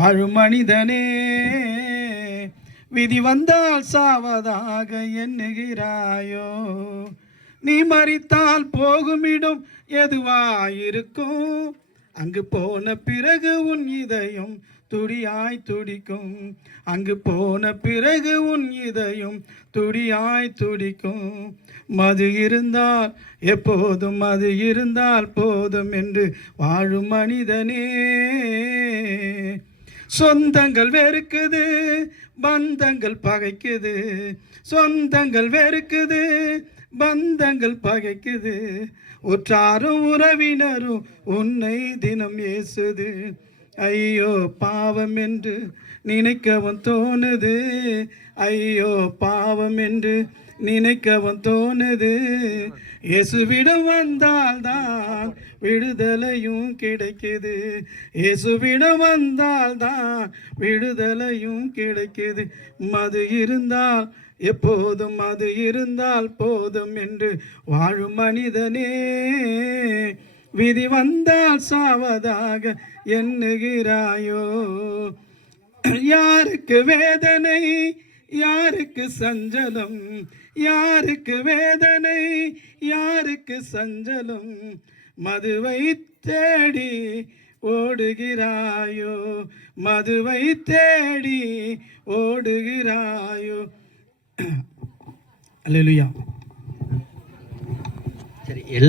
வாழும் மனிதனே, விதி வந்தால் சாவதாக எண்ணுகிறாயோ? நீ மரித்தால் போகுமிடம் எதுவாயிருக்கும்? அங்கு போன பிறகு உன் இதயம் துடியாய் துடிக்கும். அங்கு போன பிறகு உன் இதயம் துடியாய் துடிக்கும். மது இருந்தால் எப்போதும் அது இருந்தால் போதும் என்று வாழும் மனிதனே. சொந்தங்கள் வெறுக்குது, பந்தங்கள் பகைக்குது. சொந்தங்கள் வெறுக்குது, பந்தங்கள் பகைக்குது. உற்றாரும் உறவினரும் உன்னை தினம் ஏசுது. ஐயோ பாவம் என்று நினைக்கவும் தோணுது. ஐயோ பாவம் என்று நினைக்கவும் தோணுது. இயேசுவிடம் வந்தால்தான் விடுதலையும் கிடைக்குது. இயேசுவிடம் வந்தால்தான் விடுதலையும் கிடைக்குது. மது இருந்தால் எப்போதும் அது இருந்தால் போதும் என்று வாழும் மனிதனே. விதி வந்தால் சாவதாக எண்ணுகிறாயோ? யாருக்கு வேதனை, யாருக்கு சஞ்சலம்? யாருக்கு வேதனை, யாருக்கு சஞ்சலம்? மதுவை தேடி ஓடுகிறாயோ? மதுவை தேடி ஓடுகிறாயோ? அல்லேலூயா. சரி, எல்லா